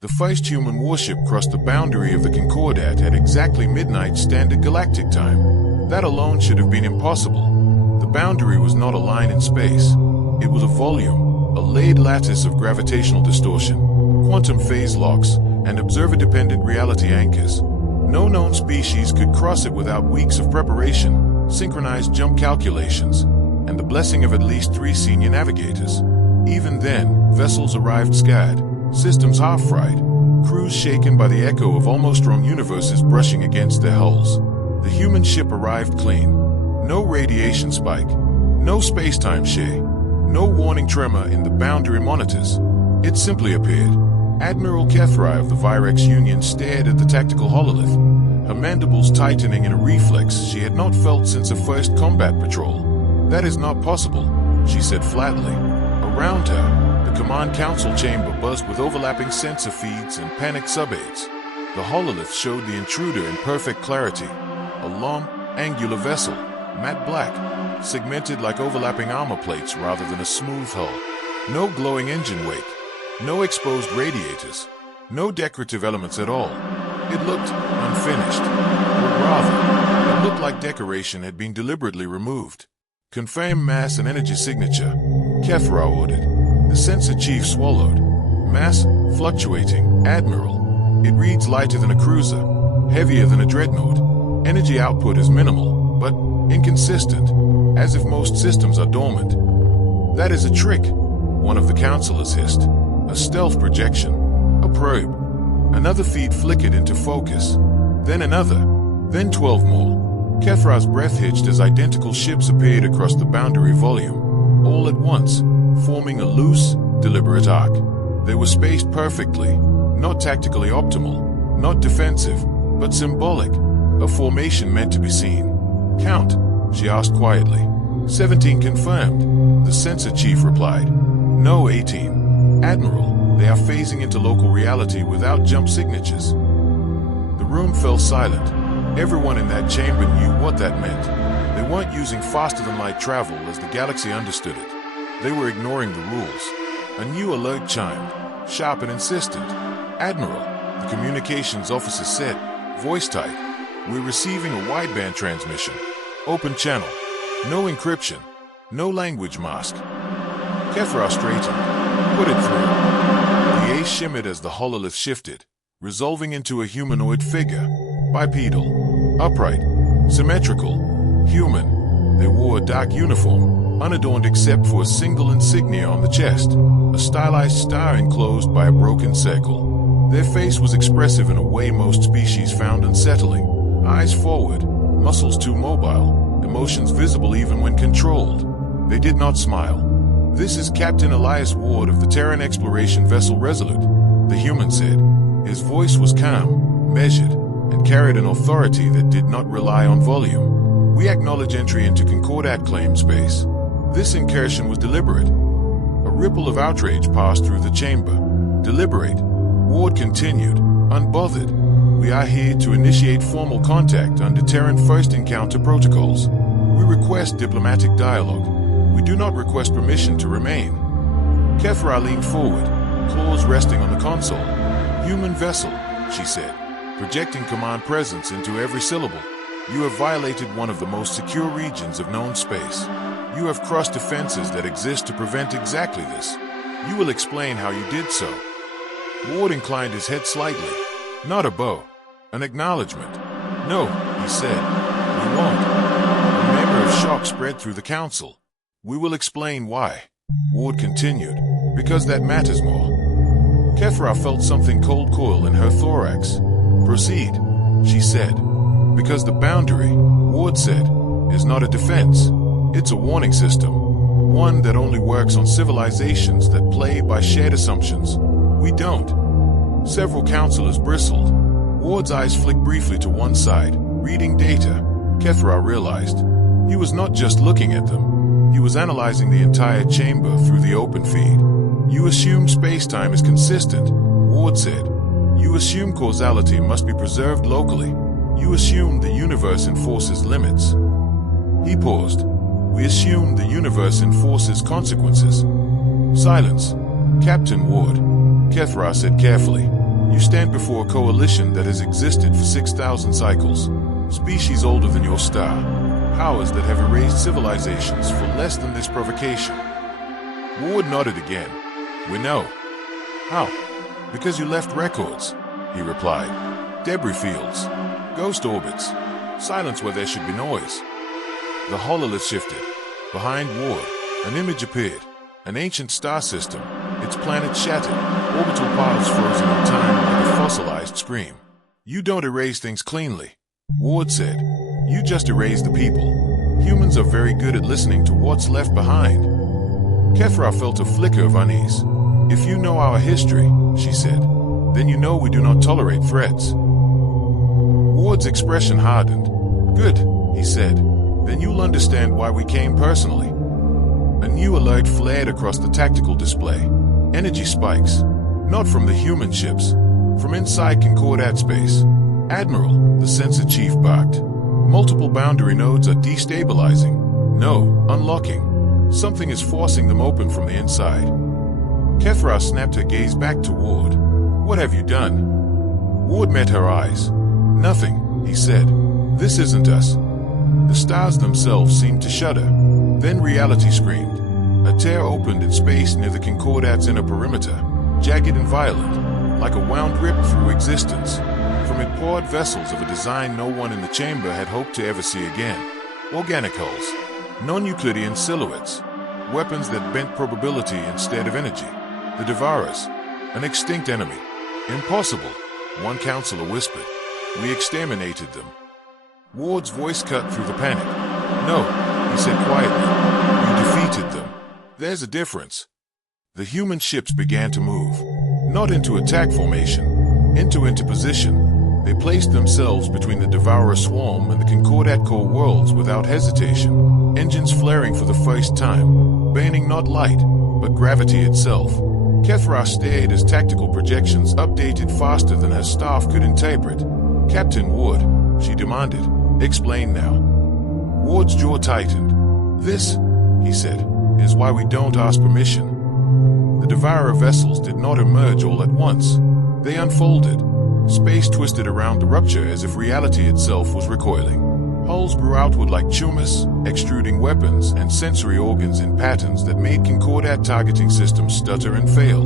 The first human warship crossed the boundary of the Concordat at exactly midnight Standard Galactic Time. That alone should have been impossible. The boundary was not a line in space. It was a volume, a laid lattice of gravitational distortion, quantum phase locks, and observer-dependent reality anchors. No known species could cross it without weeks of preparation, synchronized jump calculations, and the blessing of at least 3 senior navigators. Even then, vessels arrived scared, systems half-fried, crews shaken by the echo of almost wrong universes brushing against their hulls. The human ship arrived clean. No radiation spike, no space-time shake, no warning tremor in the boundary monitors. It simply appeared. Admiral Kethrai of the Virex Union stared at the tactical hololith, her mandibles tightening in a reflex she had not felt since her first combat patrol. "That is not possible," she said flatly. Around her, the command council chamber buzzed with overlapping sensor feeds and panicked subaids. The hololith showed the intruder in perfect clarity. A long, angular vessel, matte black, segmented like overlapping armor plates rather than a smooth hull. No glowing engine wake, no exposed radiators, no decorative elements at all. It looked unfinished. Or rather, it looked like decoration had been deliberately removed. "Confirm mass and energy signature," Kethra ordered. The sensor chief swallowed. "Mass, fluctuating, Admiral. It reads lighter than a cruiser, heavier than a dreadnought. Energy output is minimal, but inconsistent, as if most systems are dormant." "That is a trick," one of the counselors hissed. "A stealth projection, a probe." Another feed flickered into focus, then another, then 12 more. Kethra's breath hitched as identical ships appeared across the boundary volume, all at once, forming a loose, deliberate arc. They were spaced perfectly, not tactically optimal, not defensive, but symbolic, a formation meant to be seen. "Count?" she asked quietly. 17 confirmed, the sensor chief replied. "No, 18. Admiral, they are phasing into local reality without jump signatures." The room fell silent. Everyone in that chamber knew what that meant. They weren't using faster-than-light travel as the galaxy understood it. They were ignoring the rules. A new alert chimed, sharp and insistent. "Admiral," the communications officer said, voice tight, "we're receiving a wideband transmission. Open channel. No encryption. No language mask." Kethra straightened. "Put it through." The ace shimmered as the hololith shifted, resolving into a humanoid figure. Bipedal, upright, symmetrical, human. They wore a dark uniform, unadorned except for a single insignia on the chest, a stylized star enclosed by a broken circle. Their face was expressive in a way most species found unsettling. Eyes forward, muscles too mobile, emotions visible even when controlled. They did not smile. "This is Captain Elias Ward of the Terran exploration vessel Resolute," the human said. His voice was calm, measured, and carried an authority that did not rely on volume. "We acknowledge entry into Concordat claim space." This incursion was deliberate. A ripple of outrage passed through the chamber. "Deliberate," Ward continued, unbothered. "We are here to initiate formal contact under Terran First Encounter protocols. We request diplomatic dialogue. We do not request permission to remain." Kethra leaned forward, claws resting on the console. "Human vessel," she said, projecting command presence into every syllable. "You have violated one of the most secure regions of known space. You have crossed defenses that exist to prevent exactly this. You will explain how you did so." Ward inclined his head slightly. Not a bow. An acknowledgement. "No," he said. "We won't." A murmur of shock spread through the council. "We will explain why," Ward continued, "because that matters more." Kethra felt something cold coil in her thorax. "Proceed," she said. "Because the boundary," Ward said, "is not a defense. It's a warning system. One that only works on civilizations that play by shared assumptions. We don't." Several counselors bristled. Ward's eyes flicked briefly to one side, reading data. Kethra realized. He was not just looking at them. He was analyzing the entire chamber through the open feed. "You assume space-time is consistent," Ward said. "You assume causality must be preserved locally. You assume the universe enforces limits." He paused. "We assume the universe enforces consequences." Silence. "Captain Ward," Kethra said carefully, You stand before a coalition that has existed for 6,000 cycles, species older than your star, powers that have erased civilizations for less than this provocation. Ward nodded again. We know. How? Because you left records, he replied. Debris fields, ghost orbits, silence where there should be noise. The hololith shifted. Behind Ward, an image appeared. An ancient star system, its planet shattered, orbital paths frozen in time like a fossilized scream. You don't erase things cleanly, Ward said. You just erase the people. Humans are very good at listening to what's left behind. Kethra felt a flicker of unease. If you know our history, she said, then you know we do not tolerate threats. Ward's expression hardened. Good, he said. Then you'll understand why we came personally. A new alert flared across the tactical display. Energy spikes. Not from the human ships. From inside Concordat space. Admiral, the sensor chief barked. Multiple boundary nodes are destabilizing. No, unlocking. Something is forcing them open from the inside. Kethra snapped her gaze back to Ward. What have you done? Ward met her eyes. Nothing, he said. This isn't us. The stars themselves seemed to shudder. Then reality screamed. A tear opened in space near the Concordat's inner perimeter, jagged and violent, like a wound rip through existence. From it poured vessels of a design no one in the chamber had hoped to ever see again. Organic hulls, non-Euclidean silhouettes, weapons that bent probability instead of energy. The Devourers, an extinct enemy. Impossible, one counselor whispered. We exterminated them. Ward's voice cut through the panic. No, he said quietly. You defeated them. There's a difference. The human ships began to move. Not into attack formation, into interposition. They placed themselves between the Devourer swarm and the Concordat core worlds without hesitation. Engines flaring for the first time, banning not light, but gravity itself. Kethra stared as tactical projections updated faster than her staff could interpret. Captain Wood, she demanded. Explain now. Ward's jaw tightened. This, he said, is why we don't ask permission. The Devourer vessels did not emerge all at once. They unfolded. Space twisted around the rupture as if reality itself was recoiling. Hulls grew outward like tumors, extruding weapons and sensory organs in patterns that made Concordat targeting systems stutter and fail.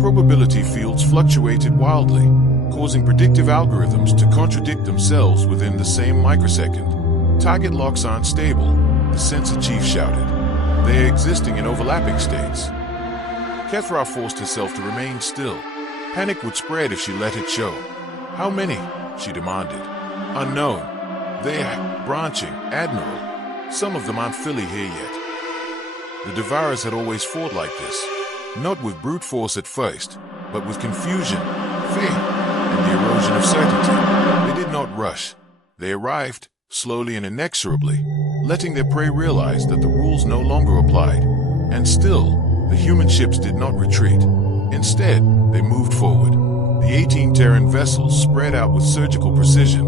Probability fields fluctuated wildly, causing predictive algorithms to contradict themselves within the same microsecond. Target locks aren't stable, the sensor chief shouted. They are existing in overlapping states. Kethra forced herself to remain still. Panic would spread if she let it show. How many? She demanded. Unknown. They're branching, Admiral. Some of them aren't fully here yet. The Devourers had always fought like this. Not with brute force at first, but with confusion, fear, and the erosion of certainty. They did not rush. They arrived, slowly and inexorably, letting their prey realize that the rules no longer applied. And still, the human ships did not retreat. Instead, they moved forward. The 18 Terran vessels spread out with surgical precision,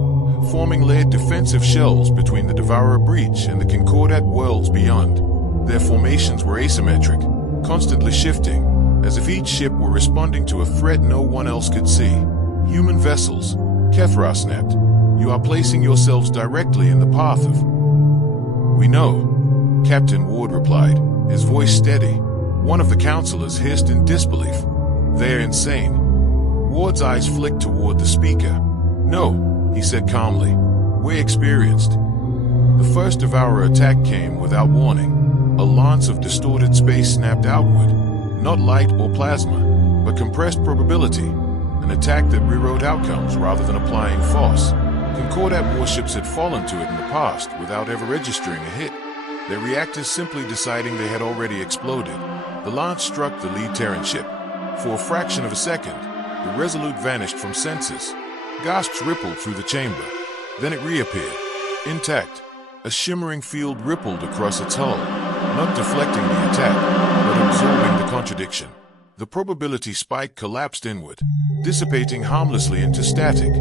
forming layered defensive shells between the Devourer breach and the Concordat worlds beyond. Their formations were asymmetric, constantly shifting, as if each ship were responding to a threat no one else could see. Human vessels, Kethra snapped. You are placing yourselves directly in the path of... We know, Captain Ward replied, his voice steady. One of the counselors hissed in disbelief. They're insane. Ward's eyes flicked toward the speaker. No, he said calmly. We're experienced. The first Devourer attack came without warning. A lance of distorted space snapped outward. Not light or plasma, but compressed probability. An attack that rewrote outcomes rather than applying force. Concordat warships had fallen to it in the past without ever registering a hit. Their reactors simply deciding they had already exploded. The lance struck the lead Terran ship. For a fraction of a second, the Resolute vanished from sensors. Gasps rippled through the chamber. Then it reappeared, intact. A shimmering field rippled across its hull, not deflecting the attack, but absorbing the contradiction. The probability spike collapsed inward, dissipating harmlessly into static.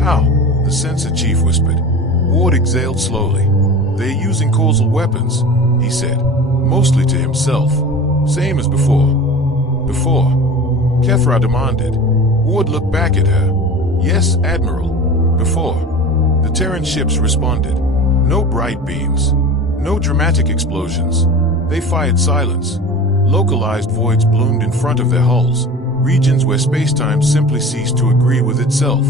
How? The sensor chief whispered. Ward exhaled slowly. They're using causal weapons, he said, mostly to himself. Same as before. Before? Kethra demanded. Ward looked back at her. Yes, Admiral. Before. The Terran ships responded. No bright beams. No dramatic explosions. They fired silence. Localized voids bloomed in front of their hulls, regions where space-time simply ceased to agree with itself.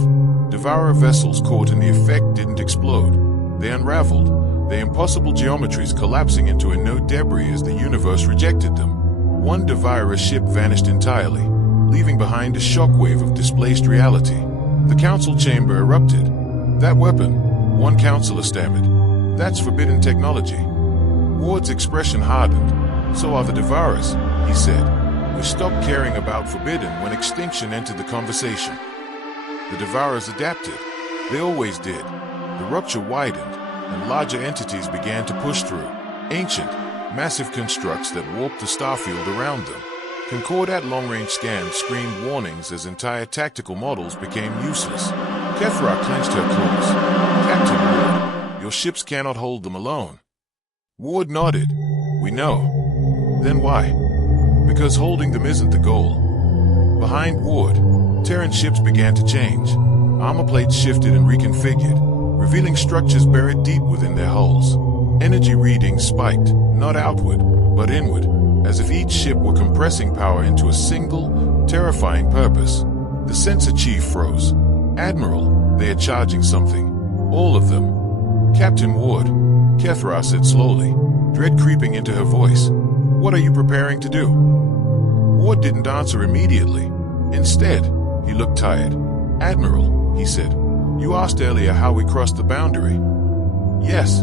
Devourer vessels caught in the effect didn't explode. They unraveled, their impossible geometries collapsing into inert debris as the universe rejected them. One Devourer ship vanished entirely, leaving behind a shockwave of displaced reality. The council chamber erupted. That weapon, one counselor stammered. That's forbidden technology. Ward's expression hardened. So are the Devourers, he said. We stopped caring about forbidden when extinction entered the conversation. The Devourers adapted. They always did. The rupture widened, and larger entities began to push through. Ancient, massive constructs that warped the starfield around them. Concordat long-range scans screamed warnings as entire tactical models became useless. Kethra clenched her claws. Captain Ward, your ships cannot hold them alone. Ward nodded. We know. Then why? Because holding them isn't the goal. Behind Ward, Terran ships began to change. Armor plates shifted and reconfigured, revealing structures buried deep within their hulls. Energy readings spiked, not outward, but inward, as if each ship were compressing power into a single, terrifying purpose. The sensor chief froze. Admiral, they are charging something. All of them. Captain Ward, Kethra said slowly, dread creeping into her voice. What are you preparing to do? Ward didn't answer immediately. Instead, he looked tired. Admiral, he said, you asked earlier how we crossed the boundary. Yes.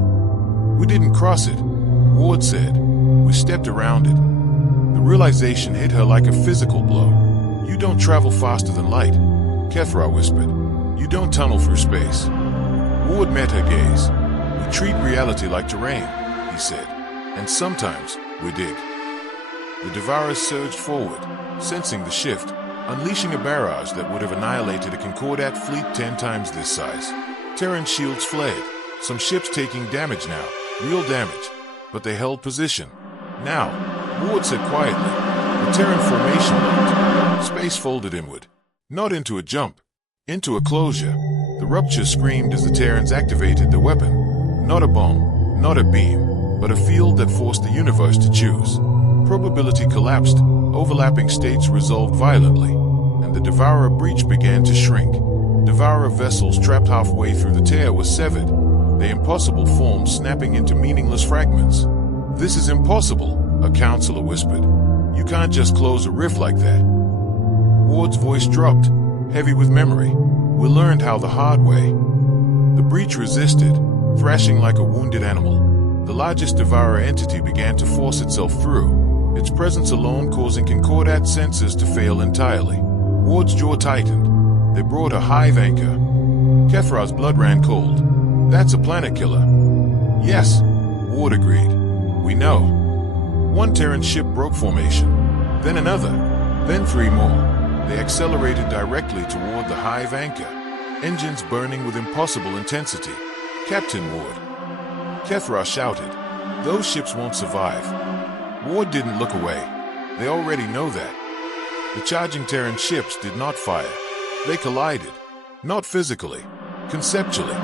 We didn't cross it, Ward said. We stepped around it. The realization hit her like a physical blow. You don't travel faster than light, Kethra whispered. You don't tunnel through space. Ward met her gaze. We treat reality like terrain, he said, and sometimes we dig. The Devourers surged forward, sensing the shift, unleashing a barrage that would have annihilated a Concordat fleet 10 times this size. Terran shields fled, some ships taking damage now, real damage, but they held position. Now, Ward said quietly, the Terran formation locked. Space folded inward, not into a jump, into a closure. The rupture screamed as the Terrans activated the weapon. Not a bomb, not a beam, but a field that forced the universe to choose. Probability collapsed, overlapping states resolved violently, and the Devourer breach began to shrink. Devourer vessels trapped halfway through the tear were severed, their impossible forms snapping into meaningless fragments. This is impossible, a counselor whispered. You can't just close a rift like that. Ward's voice dropped, heavy with memory. We learned how the hard way. The breach resisted, thrashing like a wounded animal. The largest Devourer entity began to force itself through, its presence alone causing Concordat sensors to fail entirely. Ward's jaw tightened. They brought a hive anchor. Kethra's blood ran cold. That's a planet killer. Yes, Ward agreed. We know. One Terran ship broke formation, then another, then 3 more. They accelerated directly toward the hive anchor, engines burning with impossible intensity. Captain Ward. Kethra shouted. Those ships won't survive. Ward didn't look away. They already know that. The charging Terran ships did not fire. They collided. Not physically. Conceptually.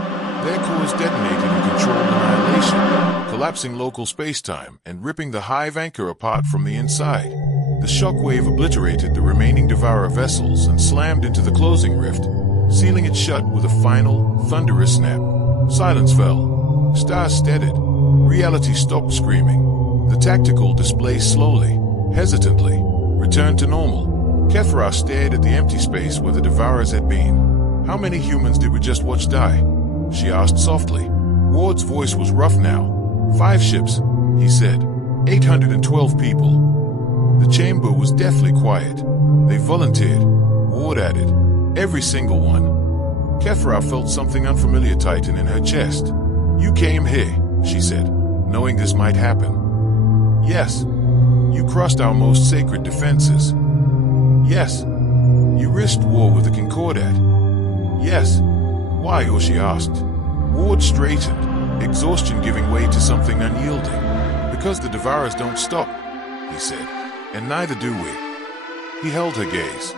Their cores detonated in controlled annihilation, collapsing local spacetime and ripping the hive anchor apart from the inside. The shockwave obliterated the remaining Devourer vessels and slammed into the closing rift, sealing it shut with a final, thunderous snap. Silence fell. Stars steadied. Reality stopped screaming. The tactical displaced slowly, hesitantly, returned to normal. Kethra stared at the empty space where the Devourers had been. How many humans did we just watch die? She asked softly. Ward's voice was rough now. 5 ships, he said. 812 people. The chamber was deathly quiet. They volunteered, Ward added. Every single one. Kethra felt something unfamiliar tighten in her chest. You came here, she said, knowing this might happen. Yes. You crossed our most sacred defenses. Yes. You risked war with the Concordat. Yes. Why? Or she asked. Ward straightened, exhaustion giving way to something unyielding. Because the Devourers don't stop, he said, and neither do we. He held her gaze.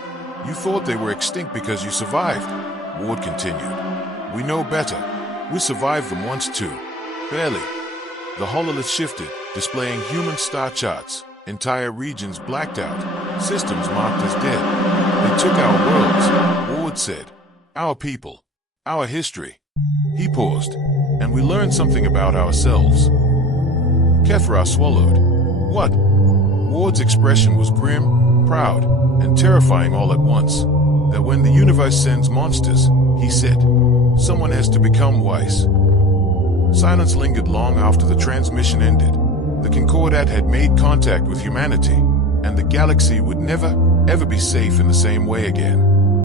You thought they were extinct because you survived, Ward continued. We know better. We survived them once too. Barely. The hololith shifted, displaying human star charts, entire regions blacked out, systems marked as dead. They took our worlds, Ward said. Our people. Our history. He paused, and we learned something about ourselves. Kethra swallowed. What? Ward's expression was grim, proud, and terrifying all at once. That when the universe sends monsters, he said, someone has to become wise. Silence lingered long after the transmission ended. The Concordat had made contact with humanity, and the galaxy would never, ever be safe in the same way again.